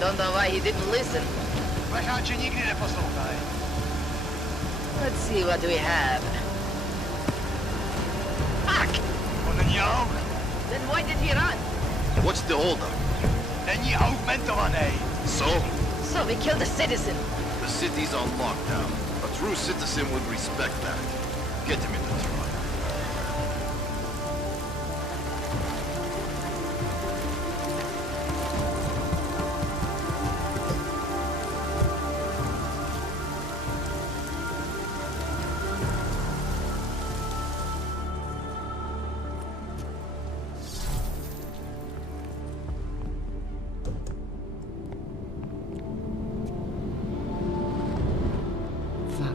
Don't know why he didn't listen. Let's see what we have. Fuck! Then why did he run? What's the holdup? So? So we killed a citizen. The city's on lockdown. A true citizen would respect that. Get him in the truck.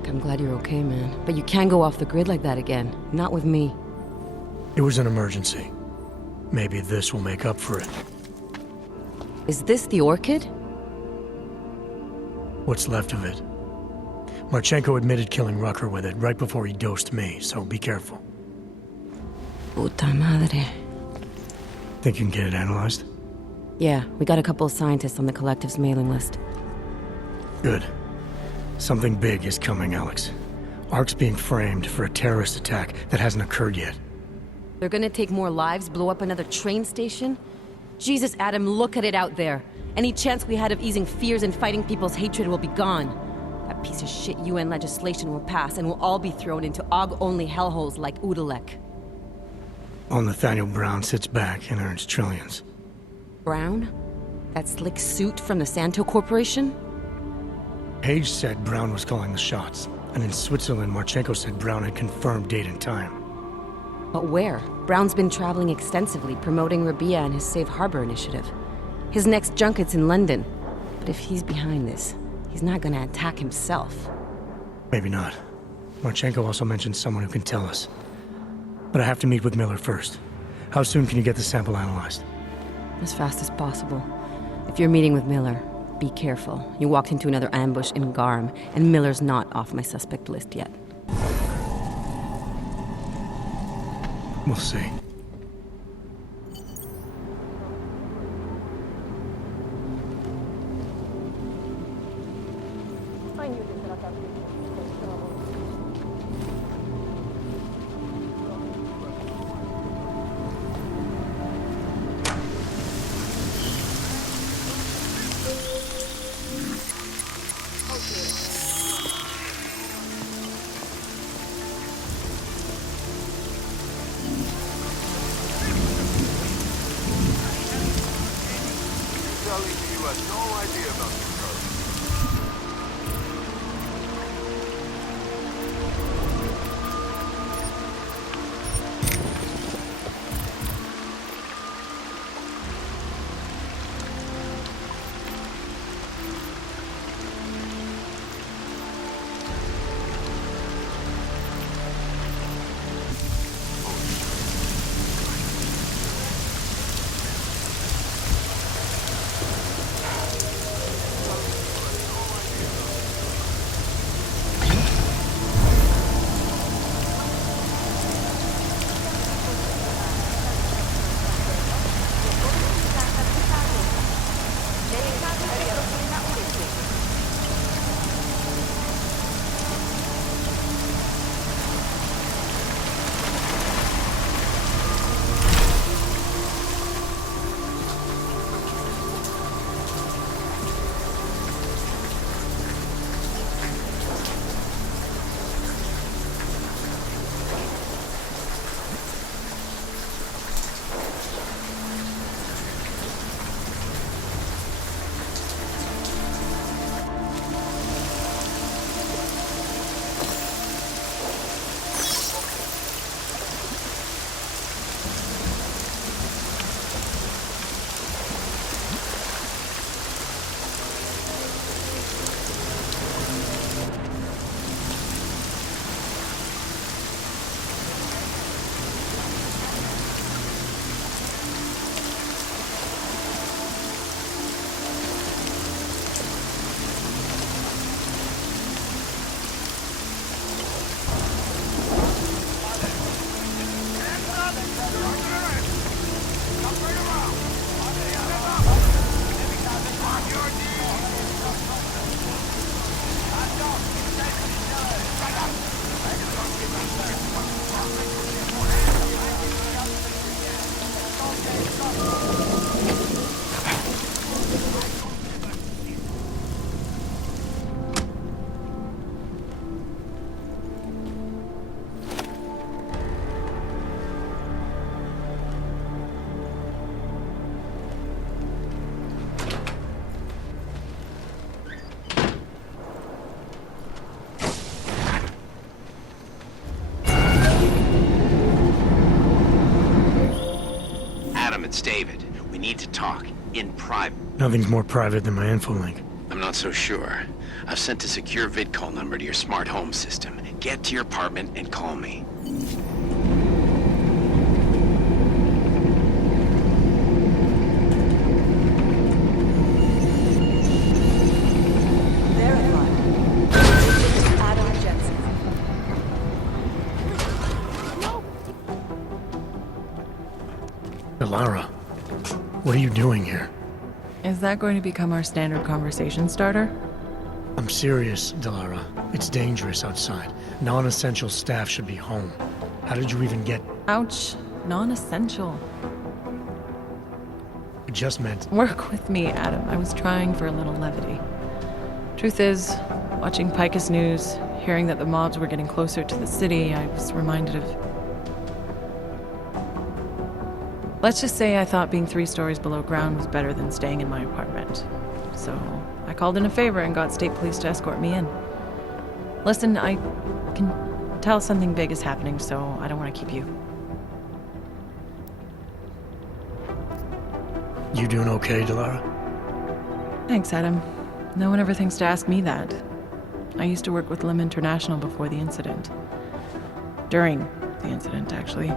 I'm glad you're okay, man. But you can't go off the grid like that again. Not with me. It was an emergency. Maybe this will make up for it. Is this the Orchid? What's left of it. Marchenko admitted killing Rucker with it right before he dosed me, so be careful. Puta madre. Think you can get it analyzed? Yeah, we got a couple of scientists on the Collective's mailing list. Good. Something big is coming, Alex. ARC's being framed for a terrorist attack that hasn't occurred yet. They're gonna take more lives, blow up another train station? Jesus, Adam, look at it out there. Any chance we had of easing fears and fighting people's hatred will be gone. That piece of shit UN legislation will pass, and we'll all be thrown into AUG-only hellholes like Udalek. All Nathaniel Brown sits back and earns trillions. Brown? That slick suit from the Santo Corporation? Page said Brown was calling the shots, and in Switzerland, Marchenko said Brown had confirmed date and time. But where? Brown's been traveling extensively, promoting Rabia and his Safe Harbor initiative. His next junket's in London. But if he's behind this, he's not gonna attack himself. Maybe not. Marchenko also mentioned someone who can tell us. But I have to meet with Miller first. How soon can you get the sample analyzed? As fast as possible. If you're meeting with Miller, be careful. You walked into another ambush in Garm, and Miller's not off my suspect list yet. We'll see. talk. In private. Nothing's more private than my info link. I'm not so sure. I've sent a secure vid call number to your smart home system. Get to your apartment and call me. Lara, what are you doing here? Is that going to become our standard conversation starter? I'm serious, Delara. It's dangerous outside. Non-essential staff should be home. How did you even get... Ouch. Non-essential. I just meant... Work with me, Adam. I was trying for a little levity. Truth is, watching Picus News, hearing that the mobs were getting closer to the city, I was reminded of... Let's just say I thought being 3 stories below ground was better than staying in my apartment. So I called in a favor and got state police to escort me in. Listen, I can tell something big is happening, so I don't want to keep you. You doing okay, Delara? Thanks, Adam. No one ever thinks to ask me that. I used to work with Lim International before the incident. During the incident, actually.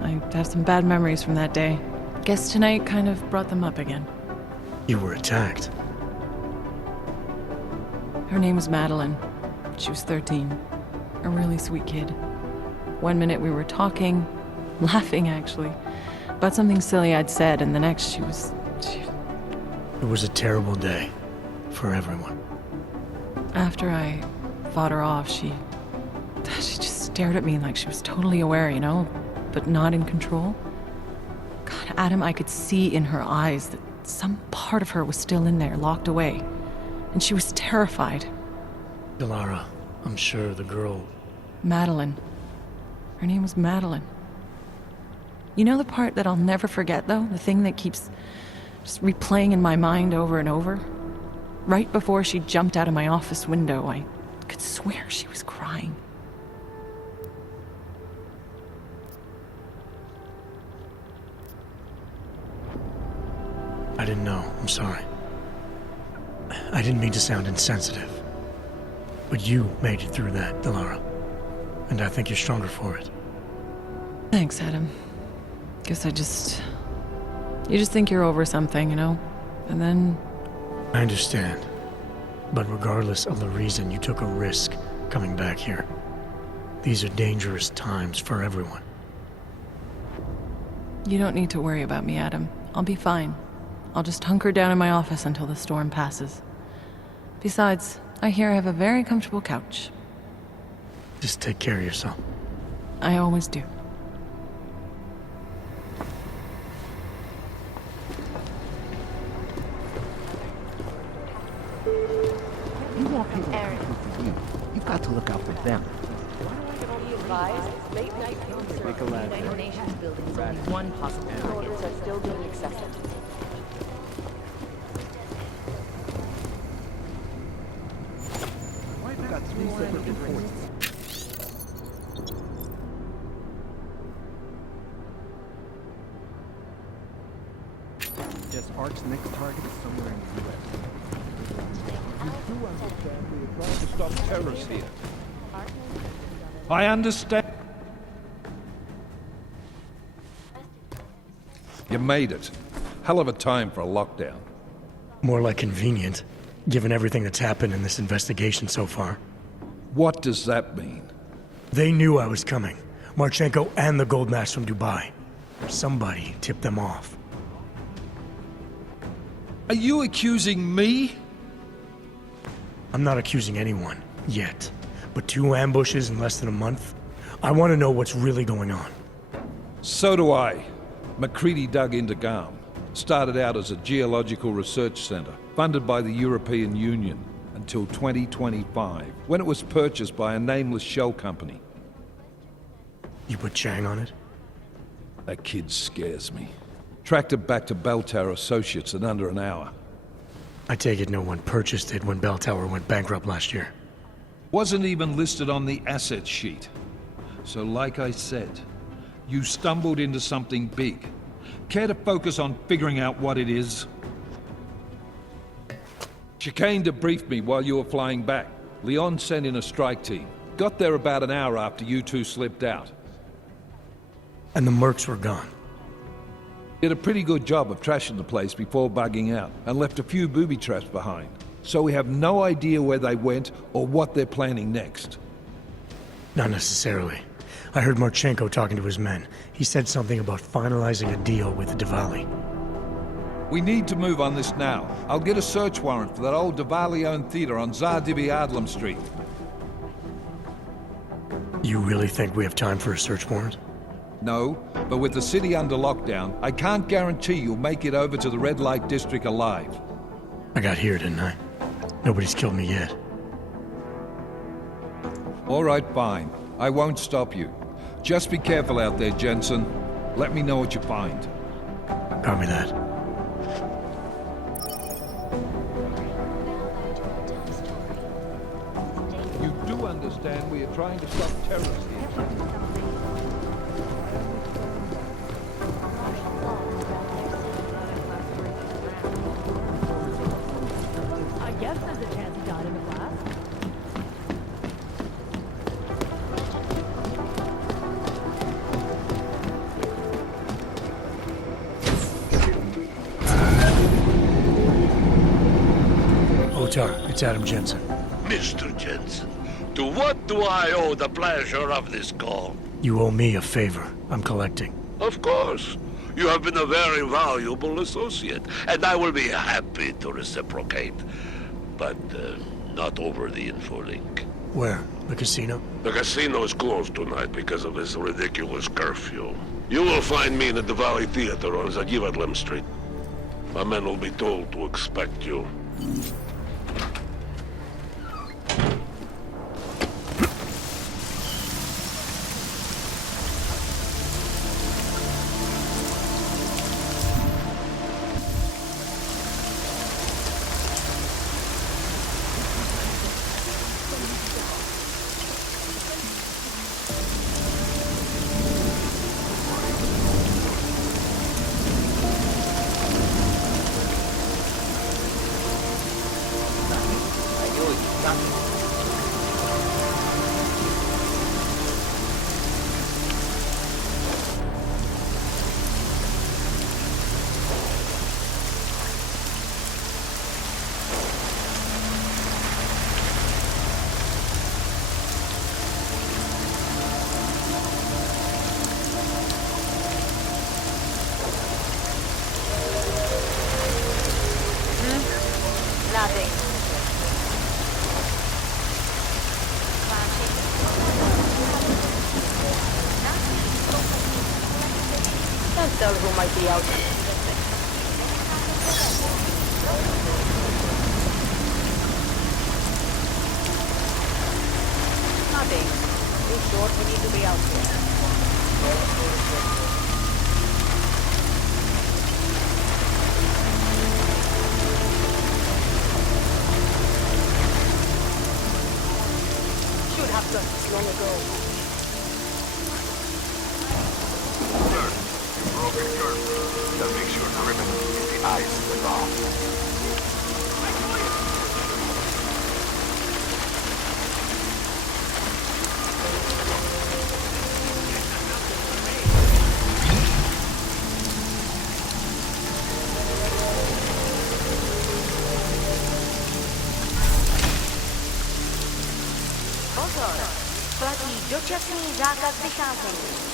I have some bad memories from that day. Guess tonight kind of brought them up again. You were attacked. Her name was Madeline. She was 13. A really sweet kid. One minute we were talking, laughing actually, about something silly I'd said, and the next she was... It was a terrible day. For everyone. After I fought her off, she just stared at me like she was totally aware, you know? But not in control. God, Adam, I could see in her eyes that some part of her was still in there, locked away. And she was terrified. Delara, I'm sure the girl... Madeline. Her name was Madeline. You know the part that I'll never forget, though? The thing that keeps just replaying in my mind over and over? Right before she jumped out of my office window, I could swear she was crying. I didn't know. I'm sorry. I didn't mean to sound insensitive. But you made it through that, Delara. And I think you're stronger for it. Thanks, Adam. Guess you just think you're over something, you know? And then... I understand. But regardless of the reason, you took a risk coming back here. These are dangerous times for everyone. You don't need to worry about me, Adam. I'll be fine. I'll just hunker down in my office until the storm passes. Besides, I hear I have a very comfortable couch. Just take care of yourself. I always do. You want people to come for you. You've got to look out for them. Be advised, late night concert in the United Nations building is only one possible target. Orders are still being accepted. We've got 3 separate reports. Guess Arch's next target is somewhere in the U.S. You do understand we are trying to stop terrorists here. I understand. You made it. Hell of a time for a lockdown. More like convenient, given everything that's happened in this investigation so far. What does that mean? They knew I was coming. Marchenko and the gold mask from Dubai. Somebody tipped them off. Are you accusing me? I'm not accusing anyone, yet. But 2 ambushes in less than a month? I want to know what's really going on. So do I. McCready dug into GARM. Started out as a geological research center, funded by the European Union, until 2025, when it was purchased by a nameless shell company. You put Chang on it? That kid scares me. Tracked it back to Bell Tower Associates in under an hour. I take it no one purchased it when Bell Tower went bankrupt last year. Wasn't even listed on the asset sheet. So like I said, you stumbled into something big. Care to focus on figuring out what it is? Chicane debriefed me while you were flying back. Leon sent in a strike team. Got there about an hour after you two slipped out. And the mercs were gone. Did a pretty good job of trashing the place before bugging out, and left a few booby traps behind. So we have no idea where they went or what they're planning next. Not necessarily. I heard Marchenko talking to his men. He said something about finalizing a deal with Diwali. We need to move on this now. I'll get a search warrant for that old Diwali-owned theater on Zardibi Adlam Street. You really think we have time for a search warrant? No, but with the city under lockdown, I can't guarantee you'll make it over to the red light district alive. I got here, didn't I? Nobody's killed me yet. All right, fine. I won't stop you. Just be careful out there, Jensen. Let me know what you find. Copy that. You do understand we are trying to stop terrorists here. I guess there's a chance he died in the blast. Otar, it's Adam Jensen. Mr. Jensen, to what do I owe the pleasure of this call? You owe me a favor. I'm collecting. Of course. You have been a very valuable associate, and I will be happy to reciprocate. But not over the infolink. Where? The casino? The casino is closed tonight because of this ridiculous curfew. You will find me in the Valley Theater on Zagivadlem Street. My men will be told to expect you. Can't tell who might be out. Nothing. Too short for me to be out Should have done this long ago. Broken curve. That makes you a criminal in the eyes of the law. Pozor! Platí dočasný zákaz vycházení.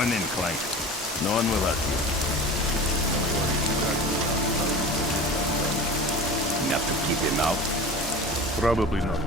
Throw him in, Clank. No one will hurt you. Enough to keep him out? Probably not.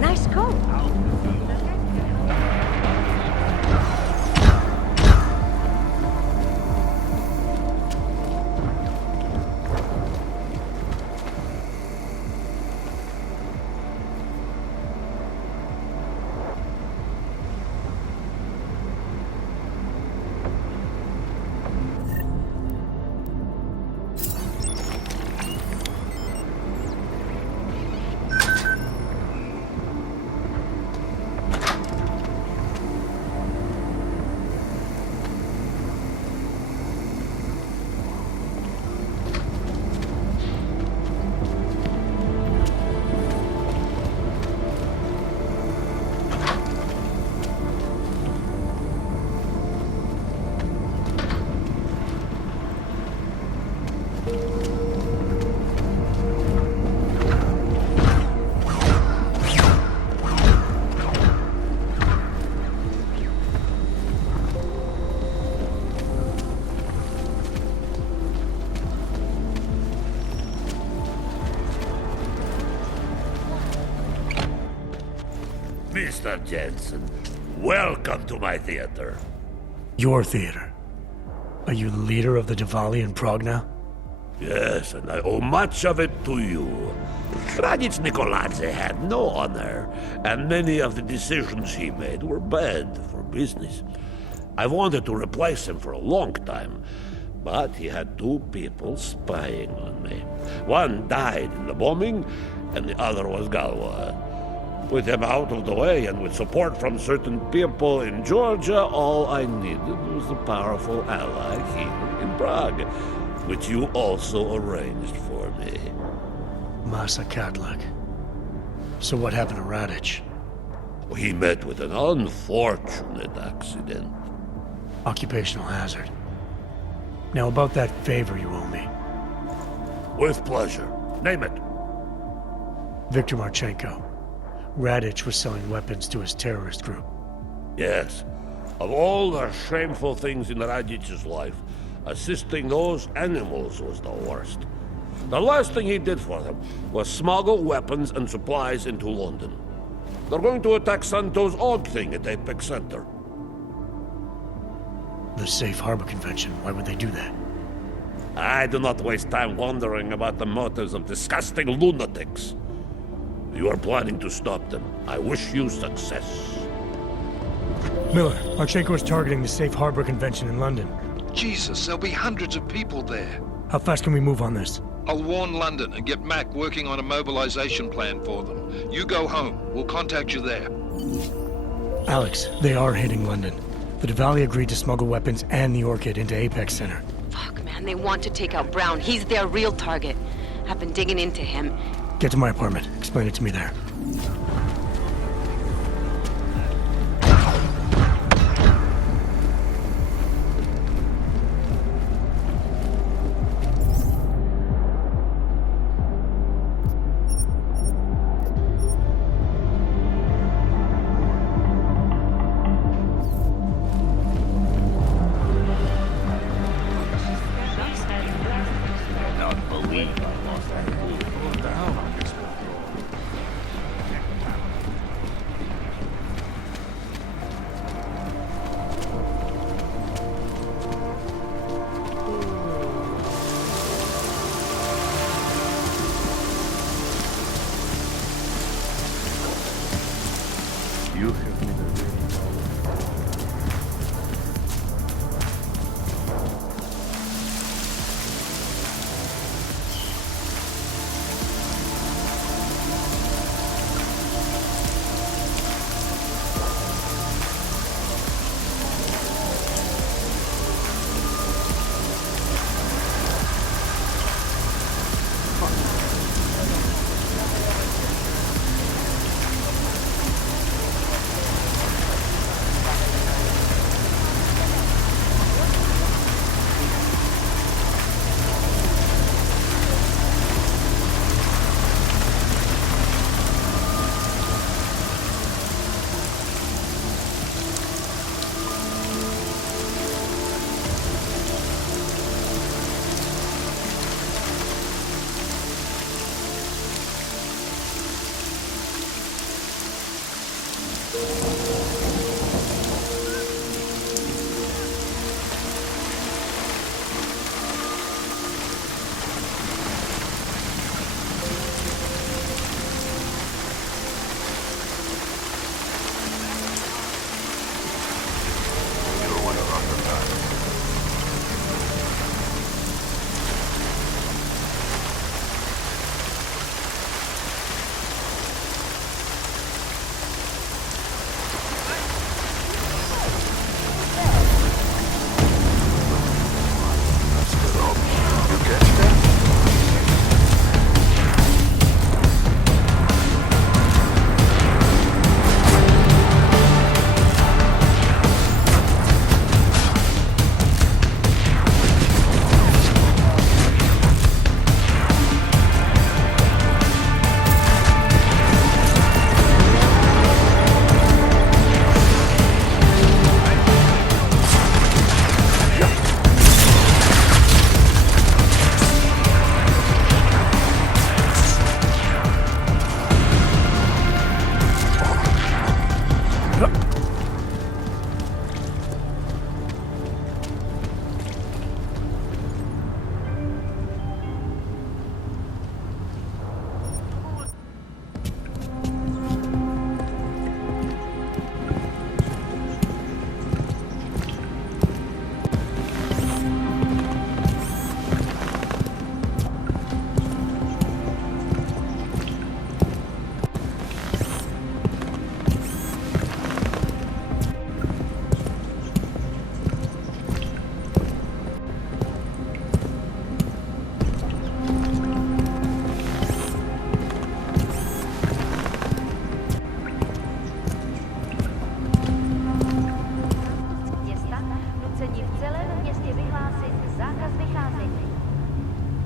Nice coat. Mr. Jensen, welcome to my theater. Your theater? Are you the leader of the Diwali in Prague now? Yes, and I owe much of it to you. Raditz Nikoladze had no honor, and many of the decisions he made were bad for business. I wanted to replace him for a long time, but he had two people spying on me. One died in the bombing, and the other was Galwa. With him out of the way, and with support from certain people in Georgia, all I needed was a powerful ally here in Prague, which you also arranged for me. Masa Kadlak. So what happened to Radic? He met with an unfortunate accident. Occupational hazard. Now about that favor you owe me. With pleasure. Name it. Viktor Marchenko. Radic was selling weapons to his terrorist group. Yes. Of all the shameful things in Radic's life, assisting those animals was the worst. The last thing he did for them was smuggle weapons and supplies into London. They're going to attack Santo's odd thing at Apex Center. The Safe Harbor Convention, why would they do that? I do not waste time wondering about the motives of disgusting lunatics. You are planning to stop them. I wish you success. Miller, Marchenko is targeting the Safe Harbor Convention in London. Jesus, there'll be hundreds of people there. How fast can we move on this? I'll warn London and get Mac working on a mobilization plan for them. You go home. We'll contact you there. Alex, they are hitting London. The Diwali agreed to smuggle weapons and the Orchid into Apex Center. Fuck, man, they want to take out Brown. He's their real target. I've been digging into him. Get to my apartment. Explain it to me there. zákaz vycházení.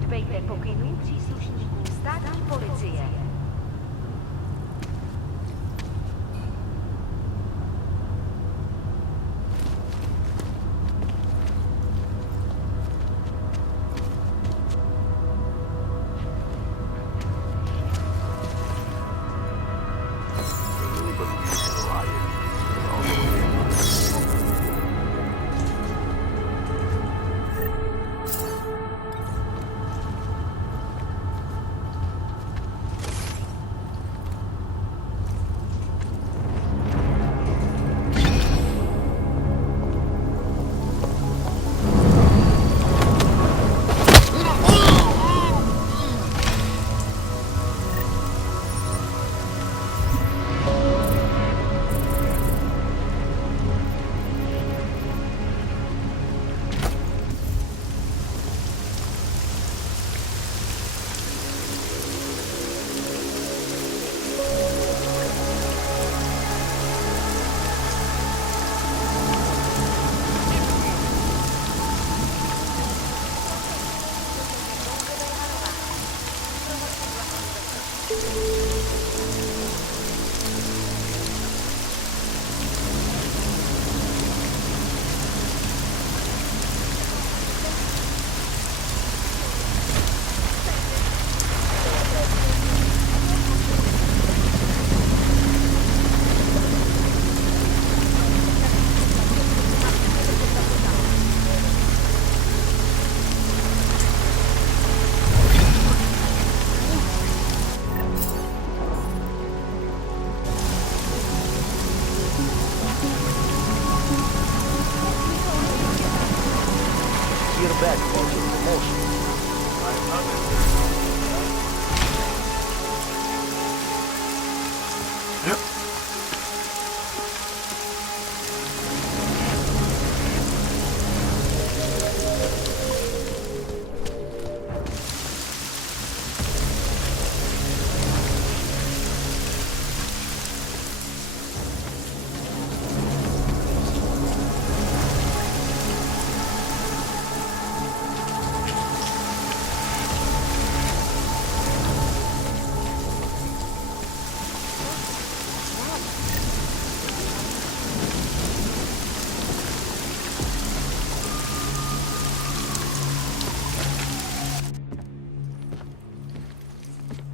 Dbejte pokynů příslušníků státní policie.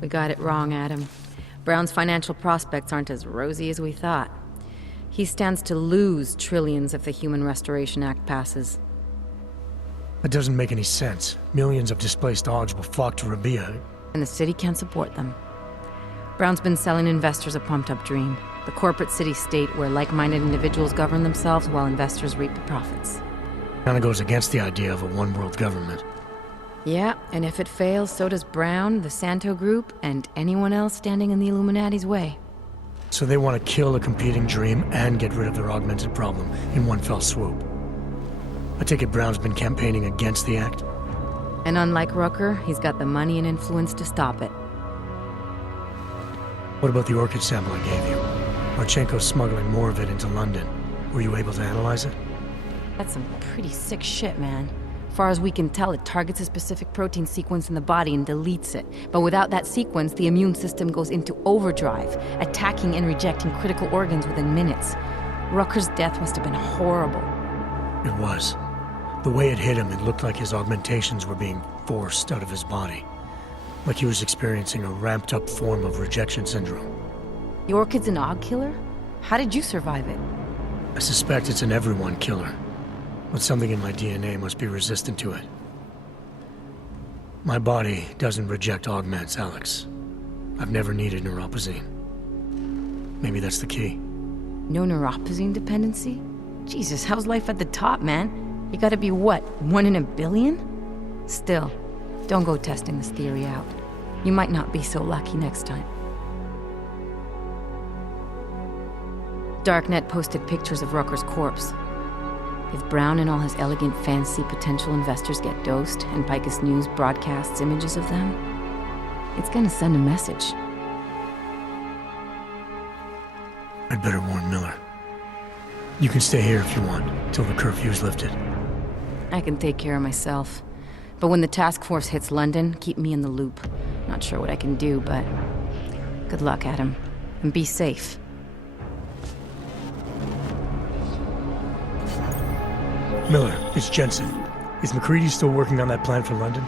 We got it wrong, Adam. Brown's financial prospects aren't as rosy as we thought. He stands to lose trillions if the Human Restoration Act passes. That doesn't make any sense. Millions of displaced Augs will flock to Rabia. And the city can't support them. Brown's been selling investors a pumped-up dream. The corporate city-state where like-minded individuals govern themselves while investors reap the profits. Kinda goes against the idea of a one-world government. Yeah, and if it fails, so does Brown, the Santo Group, and anyone else standing in the Illuminati's way. So they want to kill a competing dream and get rid of their augmented problem in one fell swoop. I take it Brown's been campaigning against the act? And unlike Rucker, he's got the money and influence to stop it. What about the orchid sample I gave you? Marchenko's smuggling more of it into London. Were you able to analyze it? That's some pretty sick shit, man. Far as we can tell, it targets a specific protein sequence in the body and deletes it. But without that sequence, the immune system goes into overdrive, attacking and rejecting critical organs within minutes. Rucker's death must have been horrible. It was. The way it hit him, it looked like his augmentations were being forced out of his body. Like he was experiencing a ramped-up form of rejection syndrome. The orchid's an Aug killer? How did you survive it? I suspect it's an everyone killer. But something in my DNA must be resistant to it. My body doesn't reject augments, Alex. I've never needed neuropozyne. Maybe that's the key. No neuropozyne dependency? Jesus, how's life at the top, man? You gotta be what, 1 in a billion? Still, don't go testing this theory out. You might not be so lucky next time. Darknet posted pictures of Rucker's corpse. If Brown and all his elegant, fancy potential investors get dosed, and Picus News broadcasts images of them, it's gonna send a message. I'd better warn Miller. You can stay here if you want, till the curfew's lifted. I can take care of myself. But when the task force hits London, keep me in the loop. Not sure what I can do, but... good luck, Adam. And be safe. Miller, it's Jensen. Is McCready still working on that plan for London?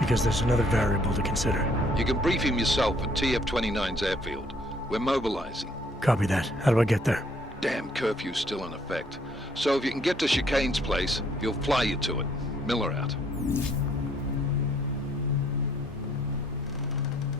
Because there's another variable to consider. You can brief him yourself at TF-29's airfield. We're mobilizing. Copy that. How do I get there? Damn curfew's still in effect. So if you can get to Chicane's place, he'll fly you to it. Miller out.